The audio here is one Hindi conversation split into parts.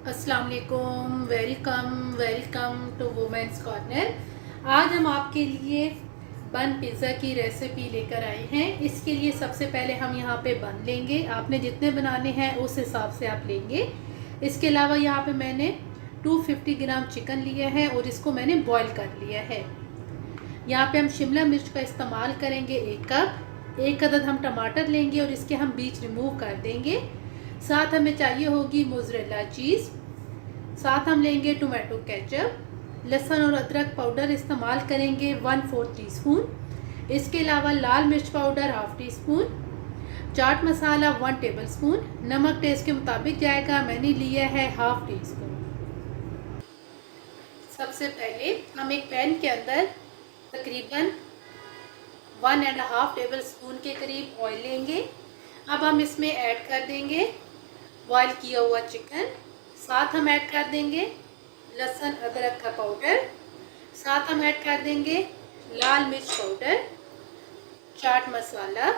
अस्सलाम वालेकुम, वेलकम टू वुमेन्स कॉर्नर। आज हम आपके लिए बन पिज़्ज़ा की रेसिपी लेकर आए हैं। इसके लिए सबसे पहले हम यहाँ पे बन लेंगे। आपने जितने बनाने हैं उस हिसाब से आप लेंगे। इसके अलावा यहाँ पे मैंने 250 ग्राम चिकन लिया है और इसको मैंने बॉईल कर लिया है। यहाँ पे हम शिमला मिर्च का इस्तेमाल करेंगे 1 कप। 1 अदद हम टमाटर लेंगे और इसके हम बीज रिमूव कर देंगे। साथ हमें चाहिए होगी मोज़रेला चीज़। साथ हम लेंगे टोमेटो केचप। लहसुन और अदरक पाउडर इस्तेमाल करेंगे 1/4 टीस्पून। इसके अलावा लाल मिर्च powder 1/2 teaspoon. Chaat masala 1 tablespoon. नमक टेस्ट के मुताबिक जाएगा, मैंने लिया है 1/2 टीस्पून। सबसे पहले हम एक पैन के अंदर तकरीबन 1.5 टेबलस्पून के करीब ऑयल लेंगे। अब हम इसमें ऐड कर देंगे बॉयल किया हुआ चिकन। साथ हम ऐड कर देंगे लहसुन अदरक का पाउडर। साथ हम ऐड कर देंगे लाल मिर्च पाउडर, चाट मसाला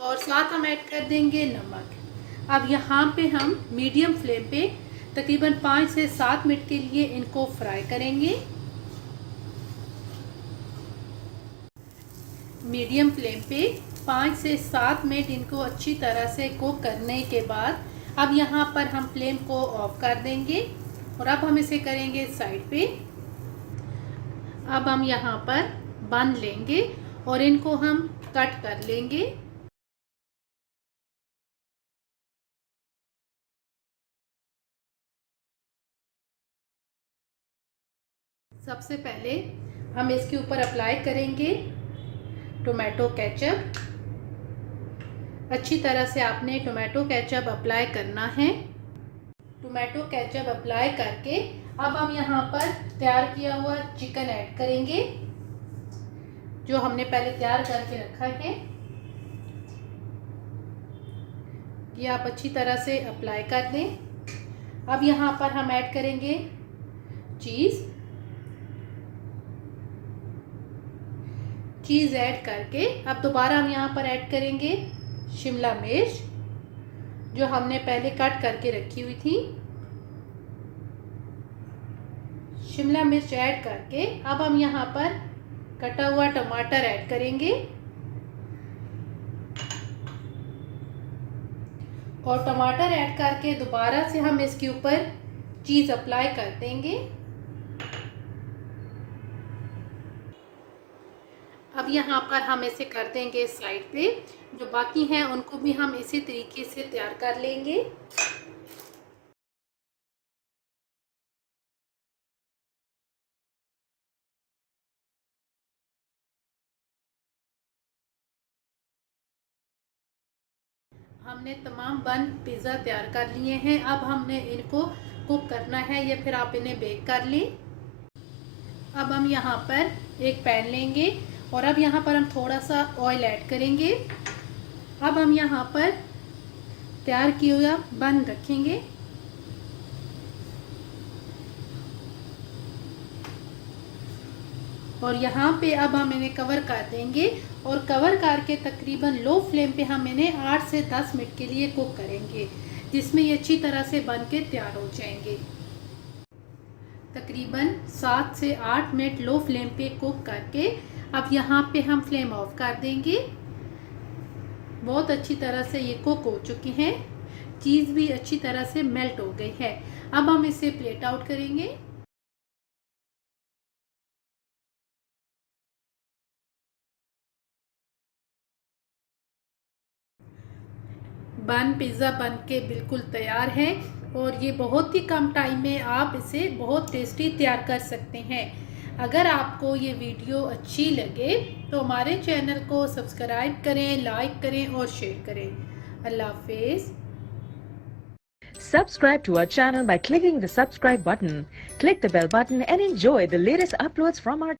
और साथ हम ऐड कर देंगे नमक। अब यहाँ पे हम मीडियम फ्लेम पे तकरीबन 5 से 7 मिनट के लिए इनको फ्राई करेंगे। मीडियम फ्लेम पे 5 से 7 मिनट इनको अच्छी तरह से कुक करने के बाद अब यहाँ पर हम फ्लेम को ऑफ कर देंगे और अब हम इसे करेंगे साइड पे। अब हम यहाँ पर बन लेंगे और इनको हम कट कर लेंगे। सबसे पहले हम इसके ऊपर अप्लाई करेंगे टोमेटो केचप। अच्छी तरह से आपने टोमेटो केचप अप्लाई करना है। टोमेटो केचप अप्लाई करके अब हम यहाँ पर तैयार किया हुआ चिकन ऐड करेंगे जो हमने पहले तैयार करके रखा है। ये आप अच्छी तरह से अप्लाई कर दें। अब यहाँ पर हम ऐड करेंगे चीज़ ऐड करके अब दोबारा हम यहाँ पर ऐड करेंगे शिमला मिर्च जो हमने पहले कट करके रखी हुई थी। शिमला मिर्च ऐड करके अब हम यहाँ पर कटा हुआ टमाटर ऐड करेंगे और टमाटर ऐड करके दोबारा से हम इसके ऊपर चीज़ अप्लाई कर देंगे। अब यहाँ पर हम इसे कर देंगे साइड पे। जो बाकी हैं उनको भी हम इसी तरीके से तैयार कर लेंगे। हमने तमाम बन पिज़्ज़ा तैयार कर लिए हैं। अब हमने इनको कुक करना है या फिर आप इन्हें बेक कर लें। अब हम यहाँ पर एक पैन लेंगे और अब यहाँ पर हम थोड़ा सा ऑयल ऐड करेंगे। अब हम यहाँ पर तैयार किया हुआ बन रखेंगे और यहाँ पे अब हम इन्हें कवर कर देंगे और कवर करके तकरीबन लो फ्लेम पे हम इन्हें 8 से 10 मिनट के लिए कुक करेंगे जिसमें ये अच्छी तरह से बन के तैयार हो जाएंगे। तकरीबन 7 से 8 मिनट लो फ्लेम पे कुक करके अब यहाँ पे हम फ्लेम ऑफ कर देंगे। बहुत अच्छी तरह से ये कुक हो चुकी हैं। चीज़ भी अच्छी तरह से मेल्ट हो गई है। अब हम इसे प्लेट आउट करेंगे। बन पिज़्ज़ा बन के बिल्कुल तैयार है और ये बहुत ही कम टाइम में आप इसे बहुत टेस्टी तैयार कर सकते हैं। अगर आपको ये वीडियो अच्छी लगे तो हमारे चैनल को सब्सक्राइब करें, लाइक करें और शेयर करें। अल्लाह हाफिज़। Subscribe to our channel by clicking the subscribe button. Click the bell button and enjoy the latest uploads from our